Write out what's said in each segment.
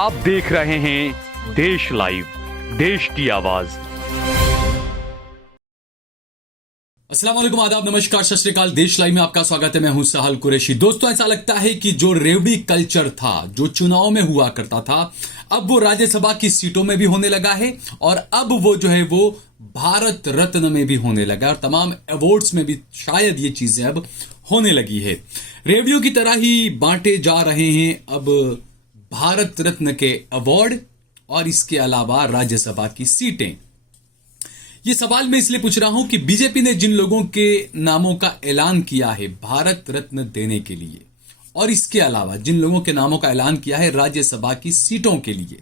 आप देख रहे हैं देश लाइव, देश की आवाज। अस्सलाम वालेकुम, आदाब, नमस्कार, सत श्री अकाल। देश लाइव में आपका स्वागत है। मैं हूं सहल कुरैशी। दोस्तों, ऐसा लगता है कि जो रेवड़ी कल्चर था, जो चुनाव में हुआ करता था, अब वो राज्यसभा की सीटों में भी होने लगा है और अब वो जो है वो भारत रत्न में भी होने लगा और तमाम अवार्ड्स में भी शायद ये चीजें अब होने लगी है। रेवड़ियों की तरह ही बांटे जा रहे हैं अब भारत रत्न के अवार्ड और इसके अलावा राज्यसभा की सीटें। ये सवाल मैं इसलिए पूछ रहा हूं कि बीजेपी ने जिन लोगों के नामों का ऐलान किया है भारत रत्न देने के लिए और इसके अलावा जिन लोगों के नामों का ऐलान किया है राज्यसभा की सीटों के लिए,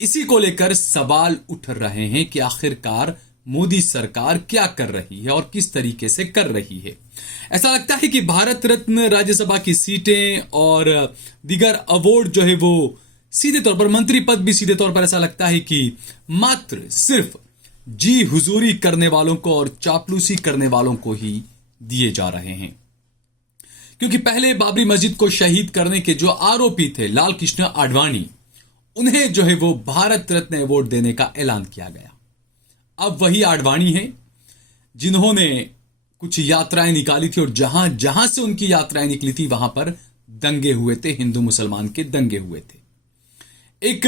इसी को लेकर सवाल उठ रहे हैं कि आखिरकार मोदी सरकार क्या कर रही है और किस तरीके से कर रही है। ऐसा लगता है कि भारत रत्न, राज्यसभा की सीटें और दीगर अवार्ड जो है वो सीधे तौर पर, मंत्री पद भी सीधे तौर पर ऐसा लगता है कि मात्र सिर्फ जी हुजूरी करने वालों को और चापलूसी करने वालों को ही दिए जा रहे हैं। क्योंकि पहले बाबरी मस्जिद को शहीद करने के जो आरोपी थे लाल कृष्ण आडवाणी, उन्हें जो है वो भारत रत्न अवार्ड देने का ऐलान किया गया। अब वही आडवाणी हैं जिन्होंने कुछ यात्राएं निकाली थी और जहां जहां से उनकी यात्राएं निकली थी वहां पर दंगे हुए थे, हिंदू मुसलमान के दंगे हुए थे। एक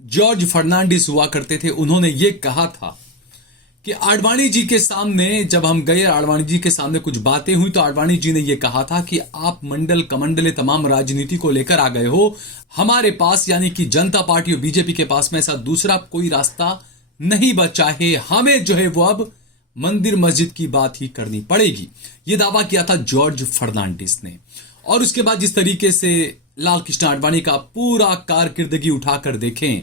जॉर्ज फर्नांडिस हुआ करते थे, उन्होंने ये कहा था कि आडवाणी जी के सामने जब हम गए, आडवाणी जी के सामने कुछ बातें हुई तो आडवाणी जी ने यह कहा था कि आप मंडल कमंडले तमाम राजनीति को लेकर आ गए हो, हमारे पास यानी कि जनता पार्टी और बीजेपी के पास में ऐसा दूसरा कोई रास्ता नहीं बचा है, हमें जो है वो अब मंदिर मस्जिद की बात ही करनी पड़ेगी। यह दावा किया था जॉर्ज फर्नांडिस ने। और उसके बाद जिस तरीके से लाल कृष्ण आडवाणी का पूरा कारकिर्दगी उठाकर देखें,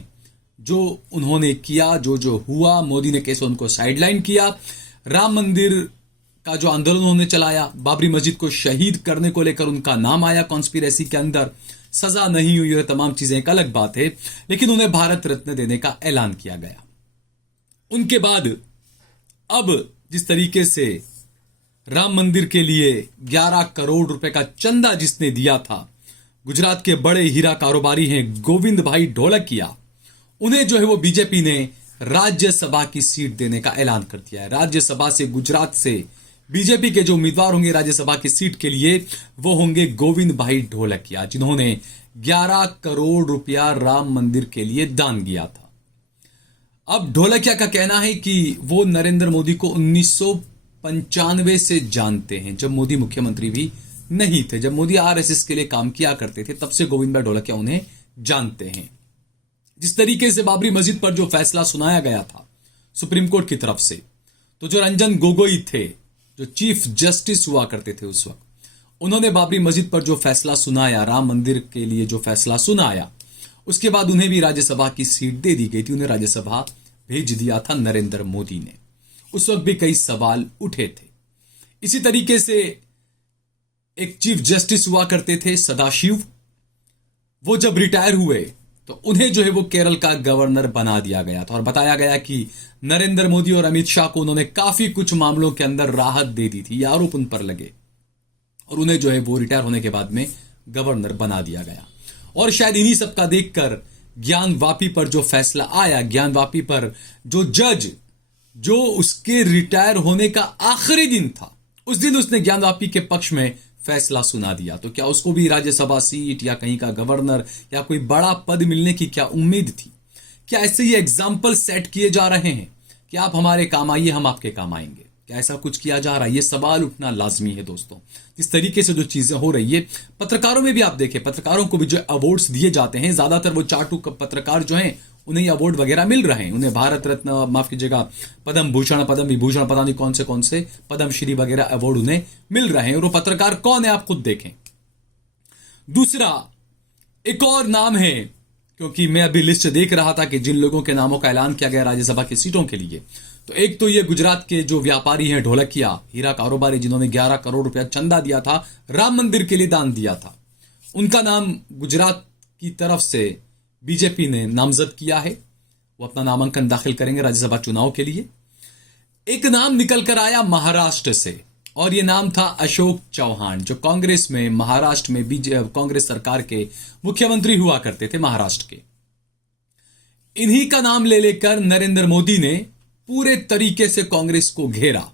जो उन्होंने किया, जो जो हुआ, मोदी ने कैसे उनको साइडलाइन किया, राम मंदिर का जो आंदोलन उन्होंने चलाया, बाबरी मस्जिद को शहीद करने को लेकर उनका नाम आया कॉन्स्पिरेसी के अंदर, सजा नहीं हुई, और तमाम चीजें एक अलग बात है, लेकिन उन्हें भारत रत्न देने का ऐलान किया गया। उनके बाद अब जिस तरीके से राम मंदिर के लिए 11 करोड़ रुपए का चंदा जिसने दिया था, गुजरात के बड़े हीरा कारोबारी हैं गोविंद भाई ढोलकिया, उन्हें जो है वो बीजेपी ने राज्यसभा की सीट देने का ऐलान कर दिया है। राज्यसभा से, गुजरात से बीजेपी के जो उम्मीदवार होंगे राज्यसभा की सीट के लिए वो होंगे गोविंद भाई ढोलकिया, जिन्होंने 11 करोड़ रुपया राम मंदिर के लिए दान दिया था। अब ढोलकिया का कहना है कि वो नरेंद्र मोदी को 1995 से जानते हैं, जब मोदी मुख्यमंत्री भी नहीं थे, जब मोदी आरएसएस के लिए काम किया करते थे, तब से गोविंद भाई ढोलकिया उन्हें जानते हैं। जिस तरीके से बाबरी मस्जिद पर जो फैसला सुनाया गया था सुप्रीम कोर्ट की तरफ से, तो जो रंजन गोगोई थे, जो चीफ जस्टिस हुआ करते थे उस वक्त, उन्होंने बाबरी मस्जिद पर जो फैसला सुनाया, राम मंदिर के लिए जो फैसला सुनाया, उसके बाद उन्हें भी राज्यसभा की सीट दे दी गई थी, उन्हें राज्यसभा भेज दिया था नरेंद्र मोदी ने। उस वक्त भी कई सवाल उठे थे। इसी तरीके से एक चीफ जस्टिस हुआ करते थे सदाशिव, वो जब रिटायर हुए तो उन्हें जो है वो केरल का गवर्नर बना दिया गया था और बताया गया कि नरेंद्र मोदी और अमित शाह को उन्होंने काफी कुछ मामलों के अंदर राहत दे दी थी, ये आरोप उन पर लगे और उन्हें जो है वो रिटायर होने के बाद में गवर्नर बना दिया गया। और शायद इन्हीं सब का देखकर ज्ञान वापी पर जो फैसला आया, ज्ञान वापी पर जो जज, जो उसके रिटायर होने का आखिरी दिन था, उस दिन उसने ज्ञान वापी के पक्ष में फैसला सुना दिया, तो क्या उसको भी राज्यसभा सीट या कहीं का गवर्नर या कोई बड़ा पद मिलने की क्या उम्मीद थी? क्या ऐसे ये एग्जाम्पल सेट किए जा रहे हैं कि आप हमारे काम आइए, हम आपके काम आएंगे? क्या ऐसा कुछ किया जा रहा है? ये सवाल उठना लाजमी है दोस्तों। इस तरीके से जो चीजें हो रही है, पत्रकारों में भी आप देखें, पत्रकारों को भी जो अवार्ड्स दिए जाते हैं, ज्यादातर वो चाटू पत्रकार जो हैं उन्हें अवार्ड वगैरह मिल रहे हैं, उन्हें भारत रत्न, माफ कीजिएगा, पद्म भूषण, पद्म विभूषण, पता नहीं कौन से पद्म श्री वगैरह अवार्ड उन्हें मिल रहे हैं। और वो पत्रकार कौन है आप खुद देखें। दूसरा एक और नाम है, क्योंकि मैं अभी लिस्ट देख रहा था कि जिन लोगों के नामों का ऐलान किया गया राज्यसभा की सीटों के लिए, तो एक तो ये गुजरात के जो व्यापारी हैं ढोलकिया, हीरा कारोबारी, जिन्होंने 11 करोड़ रुपया चंदा दिया था, राम मंदिर के लिए दान दिया था, उनका नाम गुजरात की तरफ से बीजेपी ने नामजद किया है। वो अपना नामांकन दाखिल करेंगे राज्यसभा चुनाव के लिए। एक नाम निकल कर आया महाराष्ट्र से, और ये नाम था अशोक चौहान, जो कांग्रेस में महाराष्ट्र में कांग्रेस सरकार के मुख्यमंत्री हुआ करते थे महाराष्ट्र के। इन्हीं का नाम ले लेकर नरेंद्र मोदी ने पूरे तरीके से कांग्रेस को घेरा।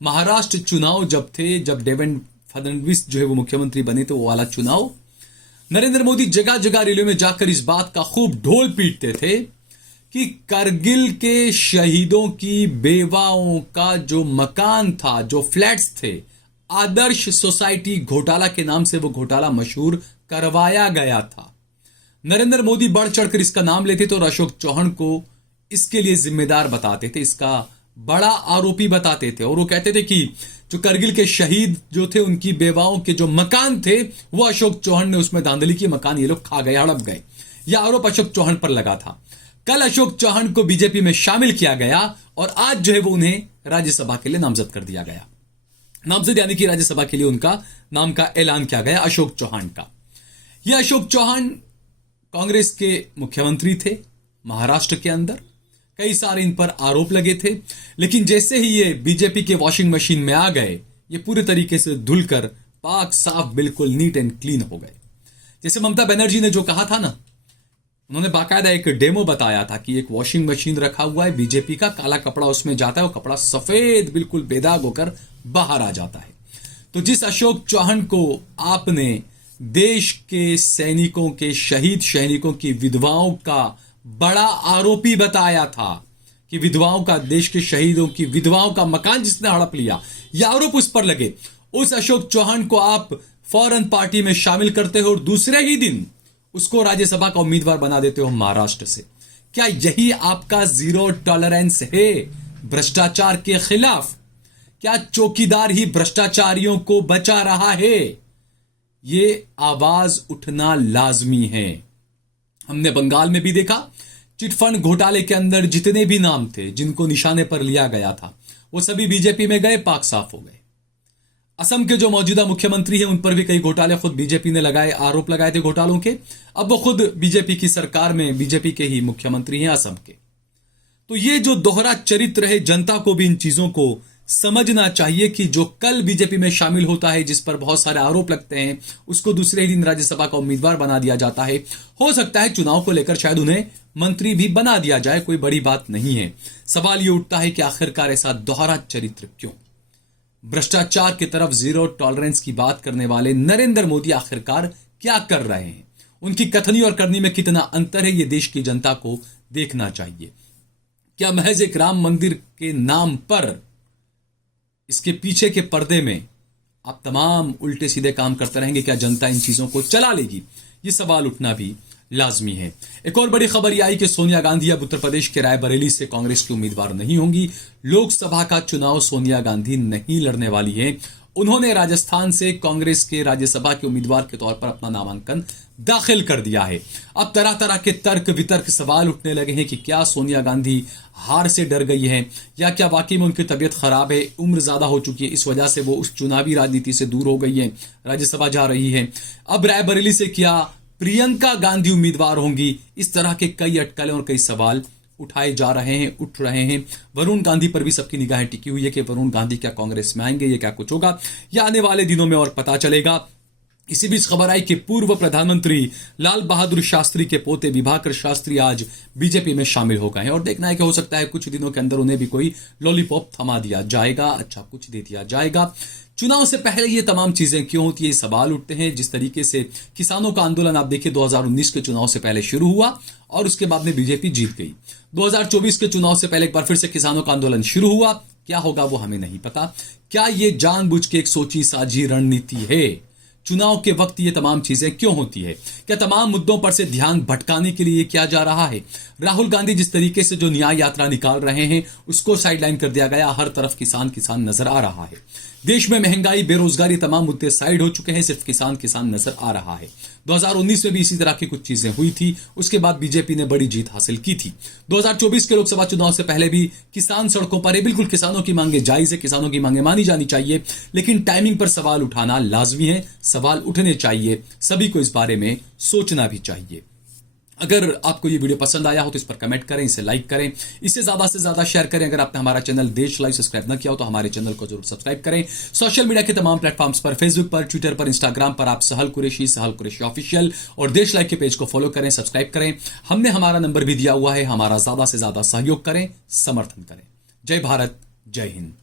महाराष्ट्र चुनाव जब थे, जब देवेंद्र फडणवीस जो है वो मुख्यमंत्री बने थे, वो वाला चुनाव, नरेंद्र मोदी जगह जगह रैलियों में जाकर इस बात का खूब ढोल पीटते थे कि करगिल के शहीदों की बेवाओं का जो मकान था, जो फ्लैट्स थे, आदर्श सोसाइटी घोटाला के नाम से वो घोटाला मशहूर करवाया गया था। नरेंद्र मोदी बढ़ चढ़कर इसका नाम लेते थे और अशोक चौहान को इसके लिए जिम्मेदार बताते थे, इसका बड़ा आरोपी बताते थे। और वो कहते थे कि जो करगिल के शहीद जो थे, उनकी बेवाओं के जो मकान थे, वो अशोक चौहान ने उसमें धांधली की, मकान ये लोग खा गए, हड़प गए। यह आरोप अशोक चौहान पर लगा था। कल अशोक चौहान को बीजेपी में शामिल किया गया और आज जो है वो उन्हें राज्यसभा के लिए नामजद कर दिया गया। नामजद यानी कि राज्यसभा के लिए उनका नाम का ऐलान किया गया, अशोक चौहान का। यह अशोक चौहान कांग्रेस के मुख्यमंत्री थे महाराष्ट्र के अंदर। कई सारे इन पर आरोप लगे थे, लेकिन जैसे ही ये बीजेपी के वॉशिंग मशीन में आ गए, ये पूरे तरीके से धुलकर पाक साफ, बिल्कुल नीट एंड क्लीन हो गए। जैसे ममता बनर्जी ने जो कहा था ना, उन्होंने बाकायदा एक डेमो बताया था कि एक वॉशिंग मशीन रखा हुआ है बीजेपी का, काला कपड़ा उसमें जाता है, वो कपड़ा सफेद बिल्कुल बेदाग होकर बाहर आ जाता है। तो जिस अशोक चौहान को आपने देश के सैनिकों के, शहीद सैनिकों की विधवाओं का बड़ा आरोपी बताया था कि विधवाओं का, देश के शहीदों की विधवाओं का मकान जिसने हड़प लिया, यह आरोप उस पर लगे, उस अशोक चौहान को आप फौरन पार्टी में शामिल करते हो और दूसरे ही दिन उसको राज्यसभा का उम्मीदवार बना देते हो महाराष्ट्र से। क्या यही आपका जीरो टॉलरेंस है भ्रष्टाचार के खिलाफ? क्या चौकीदार ही भ्रष्टाचारियों को बचा रहा है? ये आवाज उठना लाजमी है। हमने बंगाल में भी देखा, चिटफंड घोटाले के अंदर जितने भी नाम थे जिनको निशाने पर लिया गया था, वो सभी बीजेपी में गए, पाक साफ हो गए। असम के जो मौजूदा मुख्यमंत्री हैं, उन पर भी कई घोटाले खुद बीजेपी ने लगाए, आरोप लगाए थे घोटालों के। अब वो खुद बीजेपी की सरकार में बीजेपी के ही मुख्यमंत्री हैं असम के। तो ये जो दोहरा चरित्र है, जनता को भी इन चीजों को समझना चाहिए कि जो कल बीजेपी में शामिल होता है, जिस पर बहुत सारे आरोप लगते हैं, उसको दूसरे ही दिन राज्यसभा का उम्मीदवार बना दिया जाता है। हो सकता है चुनाव को लेकर शायद उन्हें मंत्री भी बना दिया जाए, कोई बड़ी बात नहीं है। सवाल ये उठता है कि आखिरकार ऐसा दोहरा चरित्र क्यों? भ्रष्टाचार की तरफ जीरो टॉलरेंस की बात करने वाले नरेंद्र मोदी आखिरकार क्या कर रहे हैं? उनकी कथनी और करनी में कितना अंतर है, ये देश की जनता को देखना चाहिए। क्या महज एक राम मंदिर के नाम पर, इसके पीछे के पर्दे में आप तमाम उल्टे सीधे काम करते रहेंगे? क्या जनता इन चीजों को चला लेगी? ये सवाल उठना भी लाजमी है। एक और बड़ी खबर यह आई कि सोनिया गांधी अब उत्तर प्रदेश के रायबरेली से कांग्रेस की उम्मीदवार नहीं होंगी। लोकसभा का चुनाव सोनिया गांधी नहीं लड़ने वाली है। उन्होंने राजस्थान से कांग्रेस के राज्यसभा के उम्मीदवार के तौर पर अपना नामांकन दाखिल कर दिया है। अब तरह तरह के तर्क वितर्क सवाल उठने लगे हैं कि क्या सोनिया गांधी हार से डर गई है, या क्या वाकई में उनकी तबीयत खराब है, उम्र ज्यादा हो चुकी है, इस वजह से वो उस चुनावी राजनीति से दूर हो गई है, राज्यसभा जा रही है। अब रायबरेली से क्या प्रियंका गांधी उम्मीदवार होंगी? इस तरह के कई अटकलें और कई सवाल उठाए जा रहे हैं, उठ रहे हैं। वरुण गांधी पर भी सबकी निगाहें टिकी हुई है कि वरुण गांधी क्या कांग्रेस में आएंगे, ये क्या कुछ होगा, या आने वाले दिनों में और पता चलेगा। इसी बीच खबर आई कि पूर्व प्रधानमंत्री लाल बहादुर शास्त्री के पोते विभाकर शास्त्री आज बीजेपी में शामिल हो गए हैं और देखना है कि हो सकता है कुछ दिनों के अंदर उन्हें भी कोई लॉलीपॉप थमा दिया जाएगा, अच्छा कुछ दे दिया जाएगा। चुनाव से पहले ये तमाम चीजें क्यों होती है, सवाल उठते हैं। जिस तरीके से किसानों का आंदोलन आप देखिए 2019 के चुनाव से पहले शुरू हुआ और उसके बाद में बीजेपी जीत गई। 2024 के चुनाव से पहले एक बार फिर से किसानों का आंदोलन शुरू हुआ, क्या होगा वो हमें नहीं पता। क्या ये जानबूझ के एक सोची साझी रणनीति है? चुनाव के वक्त ये तमाम चीजें क्यों होती है? क्या तमाम मुद्दों पर से ध्यान भटकाने के लिए किया जा रहा है? राहुल गांधी जिस तरीके से जो न्याय यात्रा निकाल रहे हैं उसको साइडलाइन कर दिया गया, हर तरफ किसान किसान नजर आ रहा है। देश में महंगाई, बेरोजगारी, तमाम मुद्दे साइड हो चुके हैं, सिर्फ किसान किसान नजर आ रहा है। 2019 में भी इसी तरह की कुछ चीजें हुई थी, उसके बाद बीजेपी ने बड़ी जीत हासिल की थी। 2024 के लोकसभा चुनाव से पहले भी किसान सड़कों पर है। बिल्कुल किसानों की मांगे जायज है, किसानों की मांगे मानी जानी चाहिए, लेकिन टाइमिंग पर सवाल उठाना लाजमी है। सवाल उठने चाहिए, सभी को इस बारे में सोचना भी चाहिए। अगर आपको ये वीडियो पसंद आया हो तो इस पर कमेंट करें, इसे लाइक करें, इसे ज्यादा से ज्यादा शेयर करें। अगर आपने हमारा चैनल देश लाइव सब्सक्राइब न किया हो तो हमारे चैनल को जरूर सब्सक्राइब करें। सोशल मीडिया के तमाम प्लेटफॉर्म्स पर, फेसबुक पर, ट्विटर पर, इंस्टाग्राम पर आप सहल कुरैशी ऑफिशियल और देश लाइव के पेज को फॉलो करें, सब्सक्राइब करें। हमने हमारा नंबर भी दिया हुआ है, हमारा ज्यादा से ज्यादा सहयोग करें, समर्थन करें। जय भारत, जय हिंद।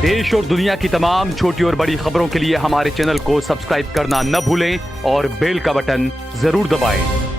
देश और दुनिया की तमाम छोटी और बड़ी खबरों के लिए हमारे चैनल को सब्सक्राइब करना न भूलें और बेल का बटन जरूर दबाएं।